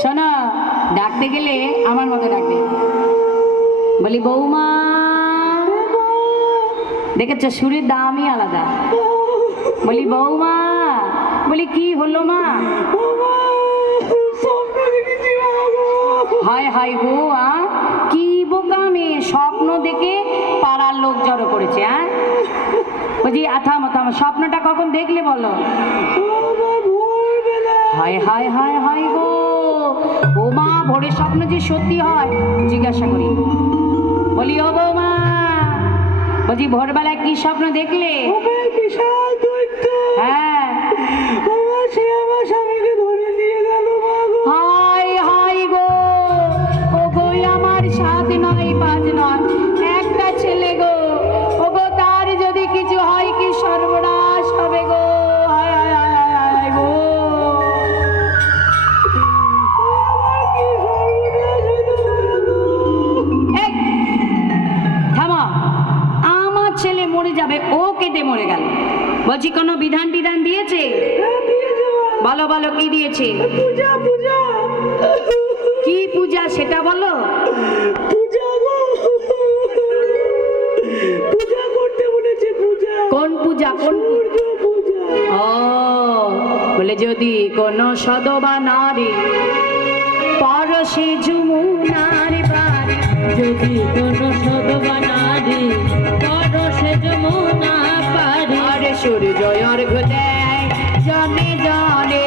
শোনো, ডাকতে গেলে আমার মতো ডাকবে। বলি বৌমা, দেখেছো সুরের দামই আলাদা। বলি বৌমা, বলি কি হলো মা? হায় হায় গো, কি বোকা মেয়ে, স্বপ্ন দেখে পাড়ার লোক জড়ো করেছে। হ্যাঁ বলছি থামো থামো, স্বপ্নটা কখন দেখলে বলো? হায় হায় হায় হায় গো, ও মা ভোরের স্বপ্ন যে সত্যি হয় জিজ্ঞাসা করি। বলি ও বৌমা, বলছি ভোরবেলায় কি স্বপ্ন দেখলে? হ্যাঁ, হায় হায় গো, ও গো আমার 7 নয় 5 নয়, একটা ছেলে গো। ও গো তার যদি কিছু হয় কি সর্বনাশ হবে গো। হায় হায় হায় হায় গো, এই থামো, আমার ছেলে মরে যাবে, ও কেটে মরে গেল। বলছি কোনো বিধান টিধান দিয়েছে? বলো বলো কি দিয়েছে? পূজা পূজা। কি পূজা সেটা বলো। পূজা গো, পূজা করতে বলেছে। পূজা কোন পূজা? কোন পূজা? ও বলে যদি কোন সদবা নারী পরশে যমুনার বাড়ি, যদি কোন সদবা নারী পরশে যমুনা পারি, আরে সূর্য অর্ঘ দেয় জনে জনে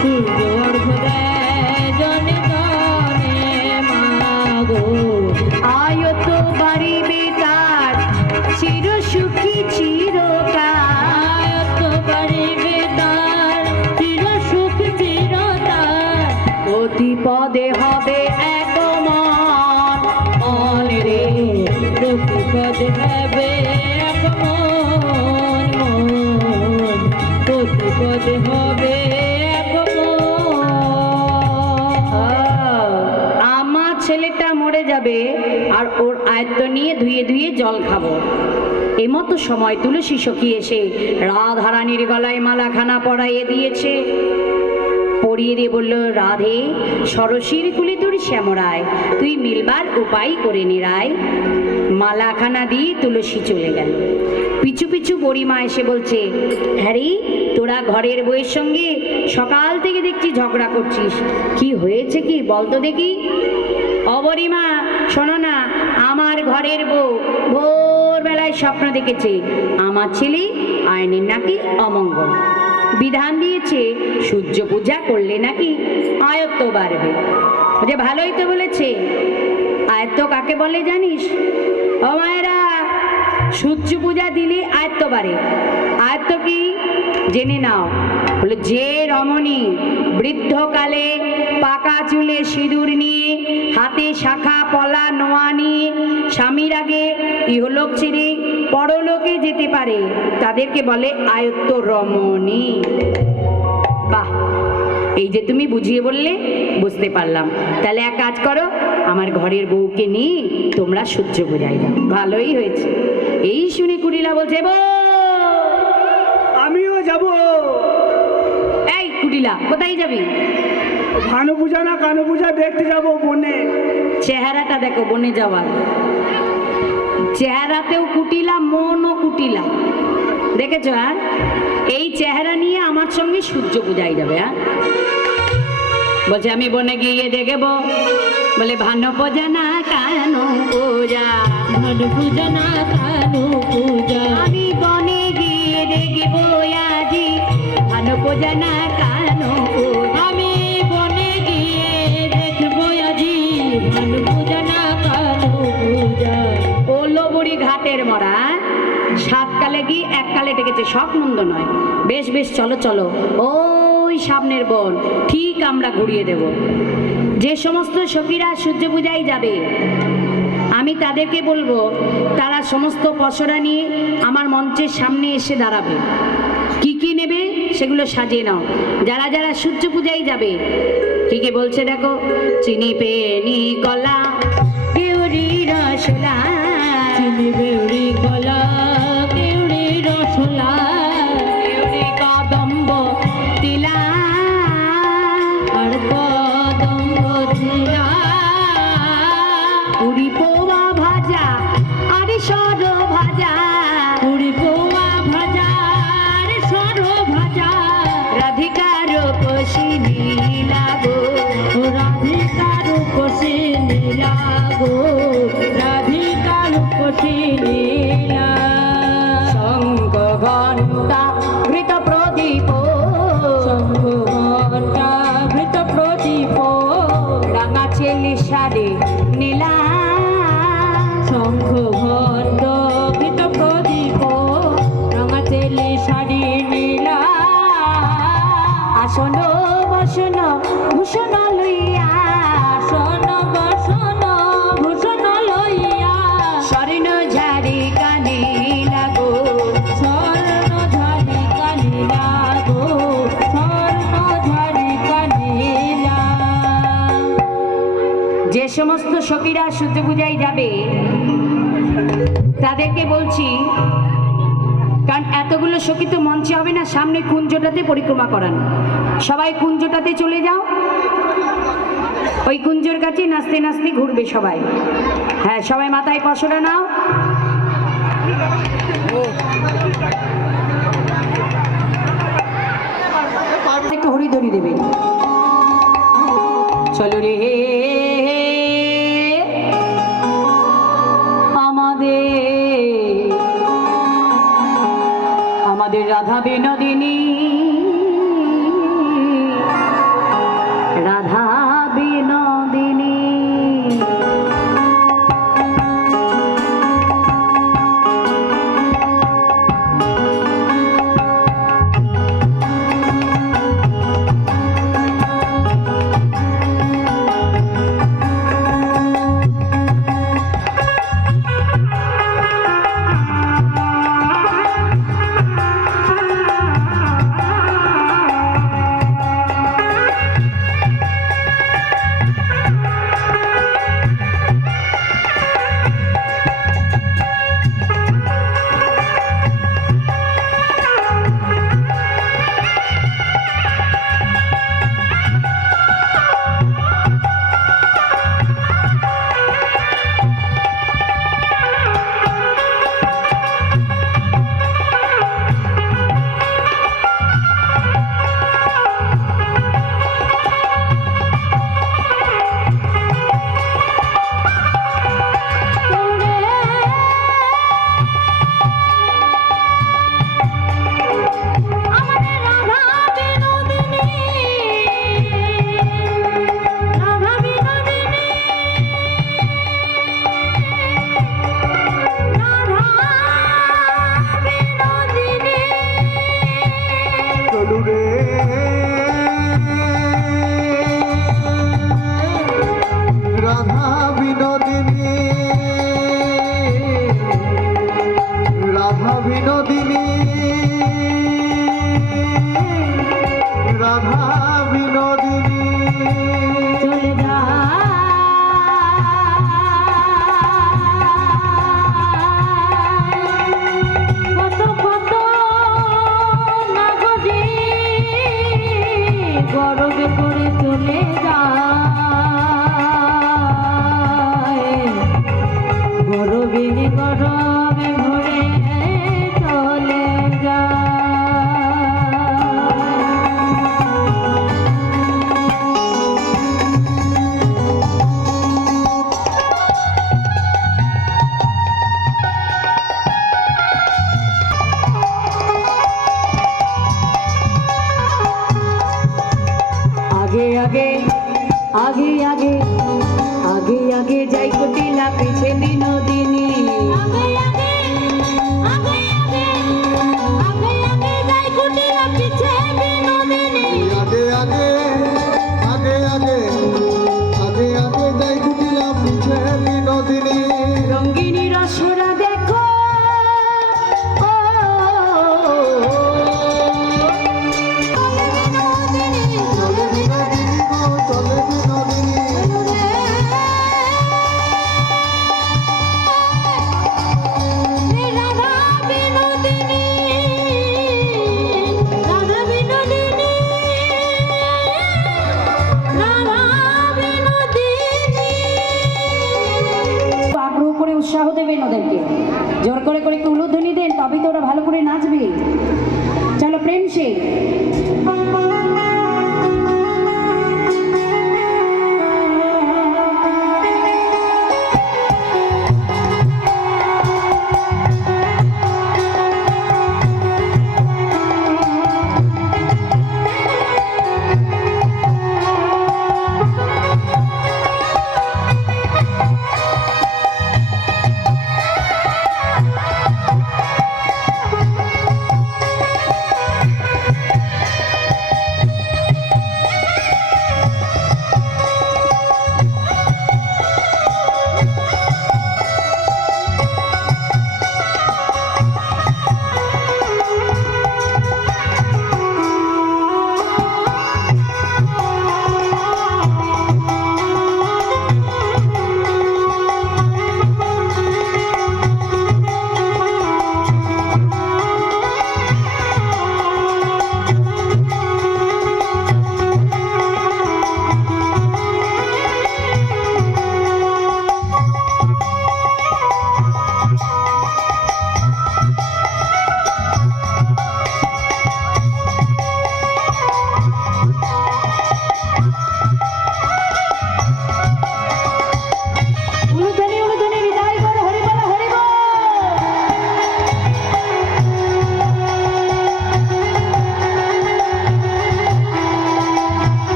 সূর্য অর্ঘ দেয় জনে জনে মাগো, আয়ত বাড়িবে তার চির সুখী চিরকাল, আয়ত্ত বাড়িবে তার চির সুখ চিরতার, অতি পদে হবে এক মন মন রে, প্রতিপদে হবে এক মন মন, প্রতিপদে হবে এক মন। আমার ছেলেটা মরে যাবে আর ওর আয়ত্ত নিয়ে ধুয়ে ধুয়ে জল খাবো। এমতো সময় তুলসী সখী এসে রাধারানীর গলায় মালাখানা পরাইয়ে দিয়েছে। পরিয়ে দিয়ে বলল, রাধে সরসীর কুলে তোর শ্যামরায়, তুই মিলবার উপায় করে নিরায়। মালাখানা দিয়ে তুলসী চলে গেল। পিছু পিছু বুড়িমা এসে বলছে, হ্যাঁ রে, তোরা ঘরের বউয়ের সঙ্গে সকাল থেকে দেখছি ঝগড়া করছিস, কি হয়েছে কি বলতো দেখি। অবরিমা শোনো না, আমার ঘরের বউ ভোরবেলায় স্বপ্ন দেখেছে আমার ছেলে আইনের নাকি অমঙ্গল, বিধান দিয়েছে সূর্য পূজা করলে নাকি আয়ত্ত বাড়বে। যে ভালোই তো বলেছে। আয়ত্ত কাকে বলে জানিস? ও মায়েরা, সূর্য পূজা দিলে আয়ত্ত বাড়ে। আয়ত্ত কি জেনে নাও। বলে যে রমণী বৃদ্ধকালে পাকা চুলে সিঁদুর নিয়ে হাতে শাখা পলা নোয়া নিয়ে স্বামীর আগে ইহলোক ছেড়ে পরলোকে যেতে পারে তাদেরকে বলে আয়ত্ত রমণী। বাহ, এই যে তুমি বুঝিয়ে বললে বুঝতে পারলাম। তাহলে এক কাজ করো, আমার ঘরের বউকে নিয়ে তোমরা সূর্য পূজায় যাও। ভালোই হয়েছে। এই শুনে কুটিলা বলছে, আমিও যাব। এই কুটিলা কোথায় যাবি? ভানু পূজা না কানু পূজা দেখতে যাব বনে। চেহারাটা দেখো বনে যাওয়ার, চেহারাতেও কুটিলা মনও কুটিলা, দেখেছ? হ্যাঁ, এই চেহারা নিয়ে আমার সঙ্গে সূর্য পূজায় যাবে। হ্যাঁ বলছে আমি বনে গিয়ে দেখব। বলে ভানু পূজা না কানু পূজা, ভানু পূজা না কানু পূজা, আমি বনে গিয়ে দেখব আজি ভানু পূজা না কানু পূজা, আমি বনে গিয়ে দেখবো আজি ভানু পূজা না কানু পূজা। ও লবুড়ি ঘাটের মরা, সাতকালে কি এককালে ডেকেছে, শখ মন্দ নয়। বেশ বেশ, চলো চলো, ওই সামনের বন ঠিক আমরা ঘুরিয়ে দেব। যে সমস্ত সখীরা সূর্য পূজায় যাবে আমি তাদেরকে বলবো তারা সমস্ত পসরা নিয়ে আমার মঞ্চের সামনে এসে দাঁড়াবে। কি কি নেবে সেগুলো সাজিয়ে নাও। যারা যারা সূর্য পূজায় যাবে কি কি বলছে দেখো, চিনি পেনি কলা কেউরি রসলা, চিনি বেউরি কলা কেউরি রসলা, কেউরি কদম্ব তিলা, রূপসী নীলা গো, রাধিকা রূপসী নীলা গো, রাধিকা রূপসী নীলা। শঙ্খ ঘণ্টা ঘৃত প্রদীপ, শঙ্খ ঘণ্টা ঘৃত প্রদীপ, রাঙা চেলি শাড়ি নীলা। শঙ্খ ঘণ্ট ঘৃত প্রদীপ, রঙা চেলি শাড়ি নীলা। আসন বসন ভূষণ লইয়া, আসন বসন ভূষণ লইয়া, স্বর্ণ ঝাড়ি কানে লাগো, স্বর্ণ ঝারিকা নীলা গো, স্বর্ণ ঝারিকা নীলা। যে সমস্ত সখীরা সূর্য পূজায় যাবে তাদেরকে বলছি, কারণ এতগুলো সখী তো মঞ্চে হবে না, সামনে কুঞ্জটাতে পরিক্রমা করান। সবাই কুঞ্জটাতে চলে যাও, ওই কুঞ্জর কাছে নাচতে নাচতে ঘুরবে সবাই। হ্যাঁ, সবাই মাথায় পশরা নাও। একটু হরিধরি দেবে। চলো রে আমাদের রাধা বিনোদিনী, রাধা বিনোদিনী। রাধা বিনোদিনী, রাধা বিনোদিনী, রাধা বিনোদিনী। চলে যা কত কত নাগরি গরবে করে চলে যায়, গরবিনী গরবে ঘরে চলে যায়। आगे आगे आगे आगे आगे आगे जाई कुटिला पीछे बिनोदिनी। आगे आगे आगे आगे आगे आगे जाई कुटिला पीछे बिनोदिनी। आगे आगे आगे आगे आगे आगे जाई कुटिला पीछे बिनोदिनी। रंगीनी रसरा देखो ओ, চলে বিনোদিনী গো, চলে বিনোদিনী। রাধা বিনোদিনী, রাধা বিনোদিনী, রাধা বিনোদিনী। আগ্রহ করে উৎসাহ দেবেন ওদেরকে, জোর করে করে একটু উলুধ্বনি দেন, তবেই তো ওরা ভালো করে নাচবে। চলো প্রেম সে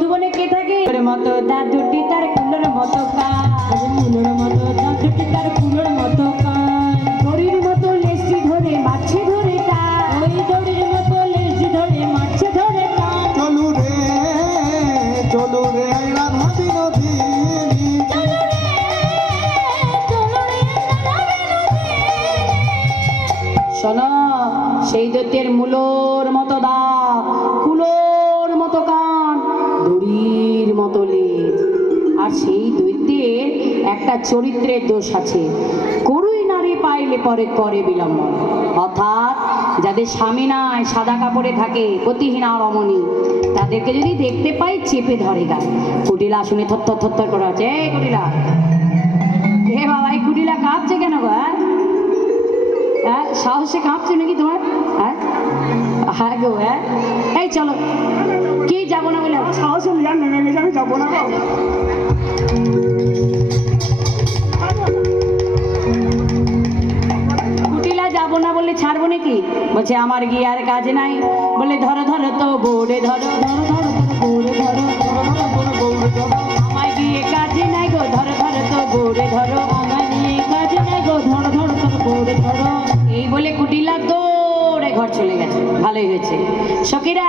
মধুবনে কে থাকে ওর মতো দাদুটি তার কুলোর মতো কান কুলোর মতো দাঁতটি তার কুলোর মতো কান দড়ির মতো লেসি ধরে মাছি ধরে টান ওই দড়ির মতো লেজ ধরে মারছে ধরে টান চলু রে আই রাধা বিনোদিনী শোনো সেই দৈত্যের মূলোর মতো দাঁত কুলোর মতো কান দড়ির মতো লেজ আর সেই দৈত্যের একটা চরিত্রের দোষ আছে করুই নারী পাইলে পরে করে বিলম্বন অর্থাৎ যাদের স্বামী নাই সাদা কাপড়ে থাকে গতিহীনা রমণী তাদেরকে যদি দেখতে পাই চেপে ধরে গায় কুটিলা শুনে থর করে আছে এই কুটিলা হে বাবা এই কুটিলা কাঁপছে কেন গো হ্যাঁ সাহসে কাঁপছে নাকি তোমার হ্যাঁ হ্যাঁ গো হ্যাঁ এই চলো কি যাবো না বলে সাহস নিয়ে নেমে গেছে আমি যাবো না গো। কুটিলা যাবো না বলে ছাড়বো নাকি বলছে আমার গিয়ে আর কাজ নাই বলে ধরো তো বোর্ডে ধরো বোর্ডে ধরো আমায় গিয়ে কাজে নাই গো ধরো তো বোর্ডে ধরো আমার নিয়ে কাজ নাই গো ধর তোর করে ধরো এই বলে কুটিলা দৌড়ে ঘর চলে গেছে ভালোই হয়েছে সখীরা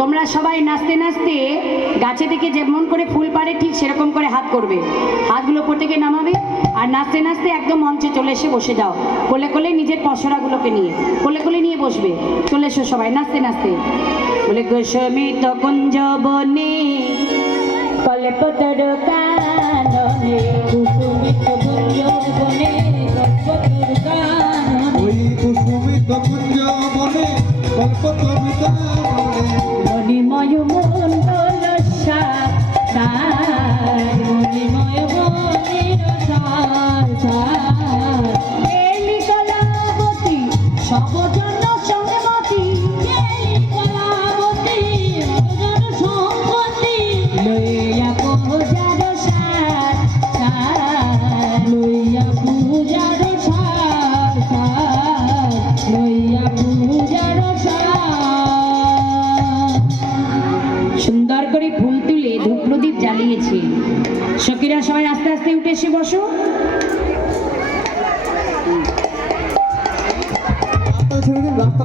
তোমরা সবাই নাচতে নাচতে গাছে থেকে যেমন করে ফুল পাড়ে ঠিক সেরকম করে হাত করবে হাতগুলো উপর থেকে নামাবে আর নাচতে নাচতে একদম মঞ্চে চলে এসে বসে যাও কোলে নিজের পসরাগুলোকে নিয়ে কোলে নিয়ে বসবে চলে এসো সবাই নাচতে নাচতে বলে গোস্বামী কুঞ্জ বনে কল্পতর কাননে কুসুমিত গুঞ্জ বনে কল্পতর কাননে ওই কুসুমিত কুঞ্জ বনে কল্পতরুতা বনে মণিময় মণ্ডল সার মণিময় মন্দির সার এলি কলাবতী সবজন সংগমতী এলি কলাবতী অজন সম্পত্তি লইয়া পূজার সার লইয়া পূজার সার লইয়া পূজার সার সুন্দর করে ফুল তুলে ধূপ প্রদীপ জ্বালিয়েছে সখীরা সবাই আস্তে আস্তে উঠে এসে বসো রাস্তা ছেড়ে দিন রাস্তা